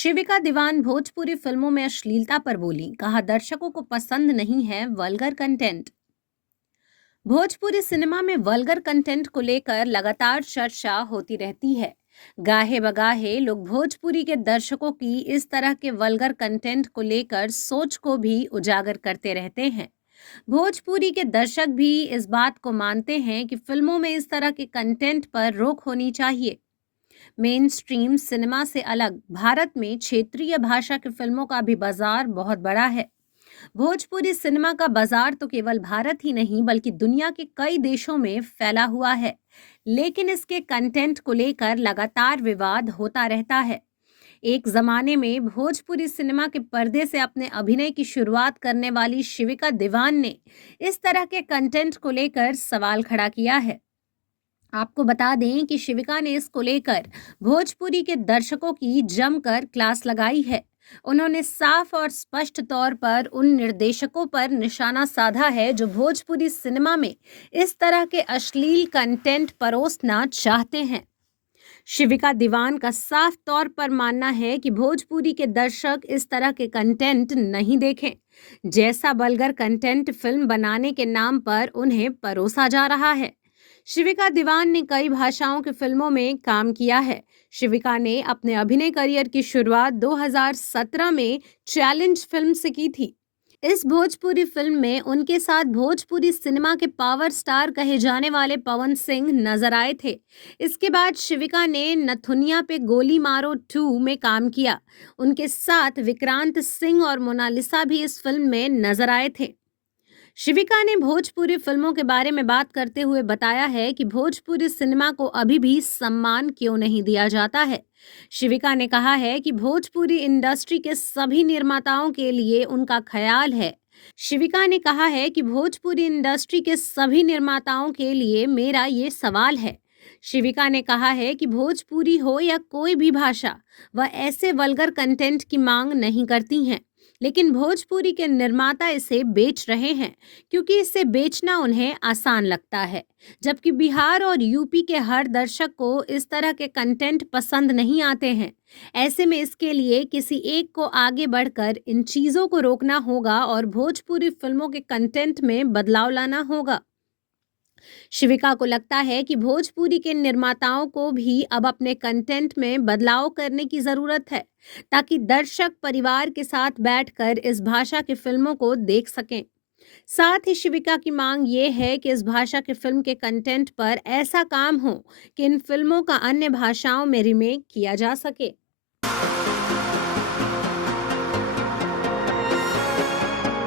शिविका दीवान भोजपुरी फिल्मों में अश्लीलता पर बोली। कहा, दर्शकों को पसंद नहीं है वल्गर कंटेंट। भोजपुरी सिनेमा में वल्गर कंटेंट को लेकर लगातार चर्चा होती रहती है। गाहे बगाहे लोग भोजपुरी के दर्शकों की इस तरह के वल्गर कंटेंट को लेकर सोच को भी उजागर करते रहते हैं। भोजपुरी के दर्शक भी इस बात को मानते हैं कि फिल्मों में इस तरह के कंटेंट पर रोक होनी चाहिए। मेन स्ट्रीम सिनेमा से अलग भारत में क्षेत्रीय भाषा की फिल्मों का भी बाजार बहुत बड़ा है। भोजपुरी सिनेमा का बाजार तो केवल भारत ही नहीं बल्कि दुनिया के कई देशों में फैला हुआ है, लेकिन इसके कंटेंट को लेकर लगातार विवाद होता रहता है। एक जमाने में भोजपुरी सिनेमा के पर्दे से अपने अभिनय की शुरुआत करने वाली शिविका दीवान ने इस तरह के कंटेंट को लेकर सवाल खड़ा किया है। आपको बता दें कि शिविका ने इसको लेकर भोजपुरी के दर्शकों की जमकर क्लास लगाई है। उन्होंने साफ और स्पष्ट तौर पर उन निर्देशकों पर निशाना साधा है जो भोजपुरी सिनेमा में इस तरह के अश्लील कंटेंट परोसना चाहते हैं। शिविका दीवान का साफ तौर पर मानना है कि भोजपुरी के दर्शक इस तरह के कंटेंट नहीं देखें, जैसा वल्गर कंटेंट फिल्म बनाने के नाम पर उन्हें परोसा जा रहा है। शिविका दीवान ने कई भाषाओं की फिल्मों में काम किया है। शिविका ने अपने अभिनय करियर की शुरुआत 2017 में चैलेंज फिल्म से की थी। इस भोजपुरी फिल्म में उनके साथ भोजपुरी सिनेमा के पावर स्टार कहे जाने वाले पवन सिंह नजर आए थे। इसके बाद शिविका ने नथुनिया पे गोली मारो 2 में काम किया। उनके साथ विक्रांत सिंह और मोनालिसा भी इस फिल्म में नजर आए थे। शिविका ने भोजपुरी फिल्मों के बारे में बात करते हुए बताया है कि भोजपुरी सिनेमा को अभी भी सम्मान क्यों नहीं दिया जाता है। शिविका ने कहा है कि भोजपुरी इंडस्ट्री के सभी निर्माताओं के लिए उनका ख्याल है। शिविका ने कहा है कि भोजपुरी इंडस्ट्री के सभी निर्माताओं के लिए मेरा ये सवाल है। शिविका ने कहा है कि भोजपुरी हो या कोई भी भाषा, वह ऐसे वल्गर कंटेंट की मांग नहीं करती हैं, लेकिन भोजपुरी के निर्माता इसे बेच रहे हैं क्योंकि इसे बेचना उन्हें आसान लगता है। जबकि बिहार और यूपी के हर दर्शक को इस तरह के कंटेंट पसंद नहीं आते हैं। ऐसे में इसके लिए किसी एक को आगे बढ़कर इन चीज़ों को रोकना होगा और भोजपुरी फिल्मों के कंटेंट में बदलाव लाना होगा। शिविका को लगता है कि भोजपुरी के निर्माताओं को भी अब अपने कंटेंट में बदलाव करने की जरूरत है, ताकि दर्शक परिवार के साथ बैठकर इस भाषा की फिल्मों को देख सकें। साथ ही शिविका की मांग ये है कि इस भाषा की फिल्म के कंटेंट पर ऐसा काम हो कि इन फिल्मों का अन्य भाषाओं में रीमेक किया जा सके।